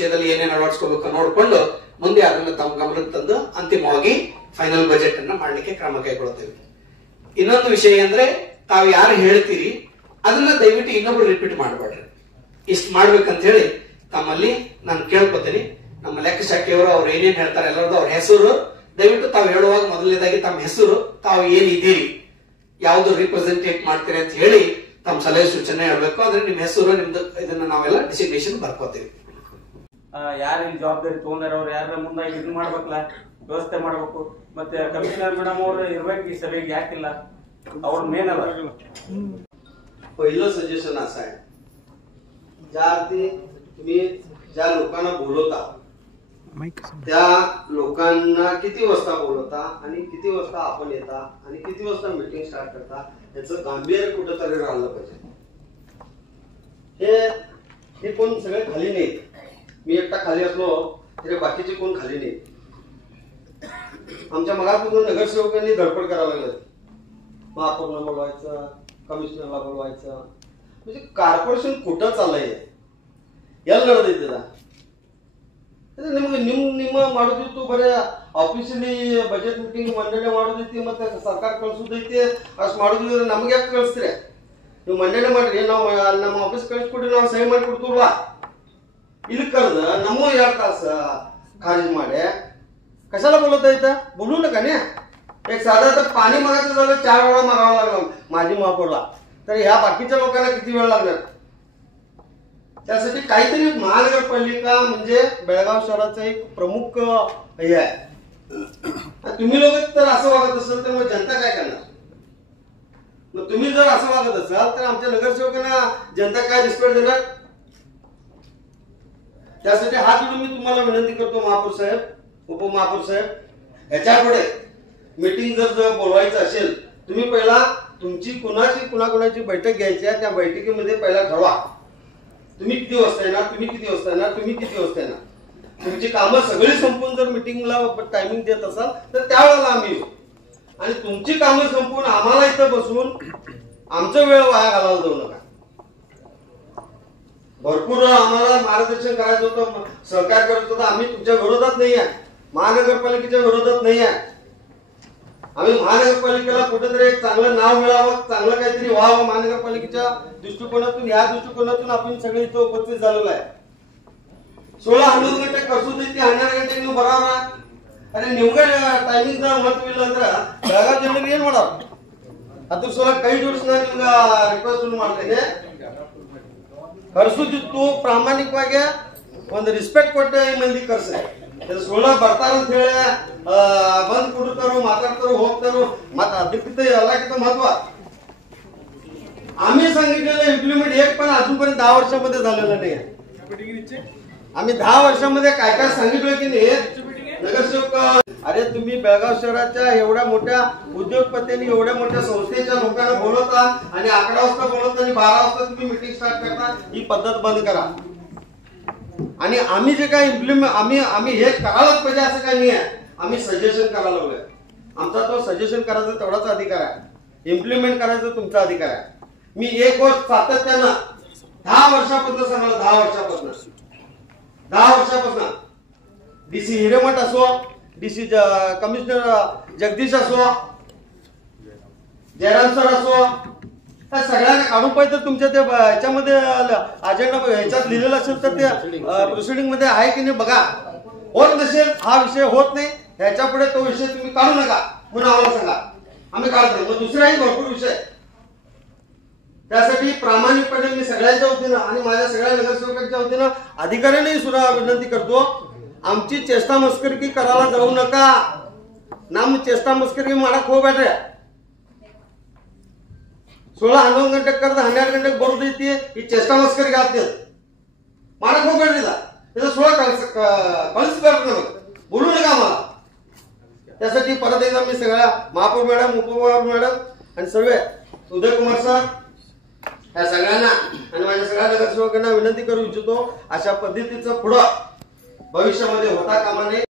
ವಿಷಯದಲ್ಲಿ ಏನೇನು ಅಳವಡಿಸ್ಕೋಬೇಕು ನೋಡಿಕೊಂಡು ಮುಂದೆ ಅದನ್ನು ತಮ್ಮ ಗಮನಕ್ಕೆ ತಂದು ಅಂತಿಮವಾಗಿ ಫೈನಲ್ ಬಜೆಟ್ ಅನ್ನ ಮಾಡಲಿಕ್ಕೆ ಕ್ರಮ ಕೈಗೊಳ್ತೇವೆ. ಇನ್ನೊಂದು ವಿಷಯ ಅಂದ್ರೆ ತಾವು ಯಾರು ಹೇಳ್ತೀರಿ ಅದನ್ನ ದಯವಿಟ್ಟು ಇನ್ನೊಬ್ರು ರಿಪೀಟ್ ಮಾಡಬೇಡ್ರಿ. ಇಷ್ಟು ಮಾಡ್ಬೇಕಂತ ಹೇಳಿ ತಮ್ಮಲ್ಲಿ ನಾನು ಕೇಳ್ಕೊತೀನಿ. ನಮ್ಮ ಲೆಕ್ಕ ಶಾಖೆಯವರು ಅವ್ರು ಏನೇನ್ ಹೇಳ್ತಾರೆ ಎಲ್ಲರದು ಅವ್ರ ಹೆಸರು ದಯವಿಟ್ಟು ತಾವು ಹೇಳುವಾಗ ಮೊದಲನೇದಾಗಿ ತಮ್ಮ ಹೆಸರು, ತಾವು ಏನಿದ್ದೀರಿ, ಯಾವ್ದು ರಿಪ್ರೆಸೆಂಟೇಟ್ ಮಾಡ್ತೀರಿ ಅಂತ ಹೇಳಿ ತಮ್ಮ ಸಲಹೆ ಸೂಚನೆ ಹೇಳ್ಬೇಕು. ಅಂದ್ರೆ ನಿಮ್ ಹೆಸರು ನಿಮ್ದು ಇದನ್ನ ನಾವೆಲ್ಲ ಡಿಸಿಗ್ನೇಷನ್ ಬರ್ಕೋತೀವಿ. ಯಾರು ಇಲ್ಲಿ ಜವಾಬ್ದಾರಿ ತಗೊಂಡಾರ ಅವ್ರು ಯಾರ ಮುಂದಾಗಿ ಇದು ಮಾಡ್ಬೇಕಲ್ಲ, ವ್ಯವಸ್ಥೆ ಮಾಡ್ಬೇಕು. ಮತ್ತೆ ಕಮಿಷನರ್ ಮೇಡಮ್ ಅವ್ರು ಇರ್ಬೇಕು ಈ ಸಭೆಗೆ, ಯಾಕಿಲ್ಲ ಅವ್ರ ಮೇನ್ अला. पहिलं सजेशन असं आहे, ज्या अर्थी तुम्ही ज्या लोकांना बोलवता त्या लोकांना किती वाजता बोलवता आणि किती वाजता आपण येता आणि किती वाजता मीटिंग स्टार्ट करता याचं गांभीर्य कुठेतरी राहिलं पाहिजे. हे कोण सगळे खाली नाहीत. मी एकटा खाली असलो तरी बाकीचे कोण खाली नाहीत. आमच्या मगापासून नगरसेवकांनी धडपड करायला लागलं, महापौरला बोलवायचं, कमिशनरला बोलवायचं, म्हणजे ಕಾರ್ಪೊರೇಷನ್ कुठं चाललंय ಎಲ್ಲ ನಡೆದಿದ್ದದ. ನಿಮ್ಗೆ ನಿಮ್ಮ ಮಾಡೋದಿತ್ತು ಬರೀ ಆಫೀಸಲ್ಲಿ ಬಜೆಟ್ ಮೀಟಿಂಗ್ ಮಂಡನೆ ಮಾಡೋದೈತಿ, ಮತ್ತೆ ಸರ್ಕಾರ ಕಳ್ಸೋದೈತಿ, ಅಷ್ಟು ಮಾಡೋದಿದ್ರೆ ನಮ್ಗೆ ಯಾಕೆ ಕಳಿಸ್ತೀರಿ? ನೀವು ಮಂಡನೆ ಮಾಡ್ರಿ, ನಾವು ನಮ್ಮ ಆಫೀಸ್ ಕಳಿಸ್ಕೊಡ್ರಿ, ನಾವು ಸಹಿ ಮಾಡಿ ಕೊಡ್ತೀವಲ್ವಾ. ಇಲ್ಲಿ ಕರೆದ ನಮ್ಮ 2 तास खारिज माडे कशाला बोलत आहे इथं? बोलू नका ने. एक साधा तर पाणी मागायचं झालं 4 वेळा मागावं लागलं माझी महापौरला, तर ह्या बाकीच्या लोकांना किती वेळ लागणार? त्यासाठी काहीतरी महानगरपालिका म्हणजे बेळगाव शहराचं एक प्रमुख हे आहे. तुम्ही लोक तर असं वागत असाल तर मग जनता काय करणार? मग तुम्ही जर असं वागत असाल तर आमच्या नगरसेवकांना जनता काय रिस्पेक्ट देणार? त्यासाठी हात जोडून मी तुम्हाला विनंती करतो, महापौर साहेब, उपमहापौर साहेब, याच्यापुढे मीटिंग जर बोलवायचं असेल, तुम्ही पहिला तुमची कुणाकुणाची बैठक घ्यायची आहे, त्या बैठकीमध्ये पहिला ठरवा तुम्ही किती वाजता येणार, तुम्ही किती वाजता येणार, तुम्ही किती वाजता येणार. तुमची कामं सगळी संपून जर मीटिंगला टायमिंग देत असाल तर त्यावेळेला आम्ही येऊ. आणि तुमची कामं संपून आम्हाला इथं बसून आमचा वेळ वाया घालायला जाऊ नका. भरपूर आम्हाला मार्गदर्शन करायचं होतं, सहकार्य करायचं होतं. आम्ही तुमच्या विरोधात नाही आहे, महानगरपालिकेच्या विरोधात नाही आहे. आम्ही महानगरपालिकेला कुठेतरी एक चांगलं नाव मिळावं, चांगलं काहीतरी व्हावं महानगरपालिकेच्या दृष्टिकोनातून, या दृष्टिकोनातून आपण सगळे इथं उपस्थित झालेलो आहे. 16 ಗಂಟೆ ಕರ್ಸೋದೈತಿ, 12 ಗಂಟೆಗೆ ನೀವು ಬರೋಣ. ಅರೆ ನಿಮ್ಗೆ ಟೈಮಿಂಗ್ ಮಹತ್ವ ಅಂದ್ರೆ ಬೆಳಗಾವಿ ಜನರಿಗೆ ಏನ್ ಮಾಡೋರು? ಅದ್ರ ಸಲ ಕೈ ಜೋಡಿಸಿ ನಾನು ನಿಮ್ಗೆ ರಿಕ್ವೆಸ್ಟ್ ಮಾಡ್ತೇನೆ, ಕರ್ಸೋದಿತ್ತು ಪ್ರಾಮಾಣಿಕವಾಗಿ ಒಂದು ರಿಸ್ಪೆಕ್ಟ್ ಕೊಟ್ಟು ಈ ಮಂದಿ ಕರ್ಸಿ. 16 ಬರ್ತಾರಂತ ಹೇಳಿ ಬಂದ್ ಕೊಡ್ತಾರೋ, ಮಾತಾಡ್ತಾರೋ, ಹೋಗ್ತಾರೋ, मग ಅದಕ್ಕಿಂತ ಎಲ್ಲಕ್ಕಿಂತ महत्व आम्ही सांगितलेलं इम्प्लिमेंट एक पण अजूनपर्यंत 10 वर्षामध्ये झालेलं नाही. आम्ही 10 वर्षामध्ये काय काय सांगितलं की नाही नगरसेवक. अरे तुम्ही बेळगाव शहराच्या एवढ्या मोठ्या उद्योगपत्यांनी, एवढ्या मोठ्या संस्थेच्या लोकांना बोलवता आणि 11 वाजता बोलवता आणि 12 वाजता तुम्ही मीटिंग स्टार्ट करता. ही पद्धत बंद करा. आणि आम्ही जे काय इम्प्लिमेंट आम्ही हे करायलाच पाहिजे असं काही नाही आहे. आम्ही सजेशन करायला लागलोय. आमचा तो सजेशन करायचा तेवढाच अधिकार आहे, इम्प्लिमेंट करायचा तुमचा अधिकार आहे. मी एक वर्ष सातत्यानं 10 वर्षापासून सांगाल, 10 वर्षापासून डीसी हिरेमठ असो, डीसी कमिशनर जगदीश असो, जयराम सर असो, त्या सगळ्यांना काढून पाहिजे. तुमच्या ते याच्यामध्ये अजेंडा ह्याच्यात लिहिलेलं असेल तर ते प्रोसिडिंग मध्ये आहे की नाही बघा. होत नसेल, हा विषय होत नाही, ह्याच्या पुढे तो विषय तुम्ही काढू नका म्हणून आम्हाला सांगा, आम्ही काढतो. मग दुसराही भरपूर विषय. त्यासाठी प्रामाणिकपणे मी सगळ्यांच्या वतीनं आणि माझ्या सगळ्या नगरसेवकांच्या वतीनं अधिकाऱ्यांनाही सुद्धा विनंती करतो, आमची चेष्टा मस्करी करायला जाऊ नका. ನಮ್ಮ ಚೇಷ್ಟಾ ಮಸ್ಕರಿಗೆ ಮಾಡಕ್ ಹೋಗ್ಬೇಡ್ರಿ. 16-11 ಗಂಟೆಗೆ ಕರೆದು 12 ಗಂಟೆಗೆ ಬರೋದೈತಿ, ಈ ಚೇಷ್ಟಾ ಮಸ್ಕರಿಗೆ ಆಗ್ತದೆ, ಮಾಡಕ್ ಹೋಗ್ಬೇಡ್ರಿ. ಇದು 16 कळसಬೇಡ್ರಿ, नमग बोलू नका आम्हाला. त्यासाठी परत एकदा मी सगळ्या महापौर मॅडम, उपमहापौर मॅडम आणि सर्व उदय कुमार सर या सगळ्यांना आणि माझ्या सगळ्या नगरसेवकांना विनंती करू इच्छितो, अशा पद्धतीचं पुढं भविष्यामध्ये होता कामा नये.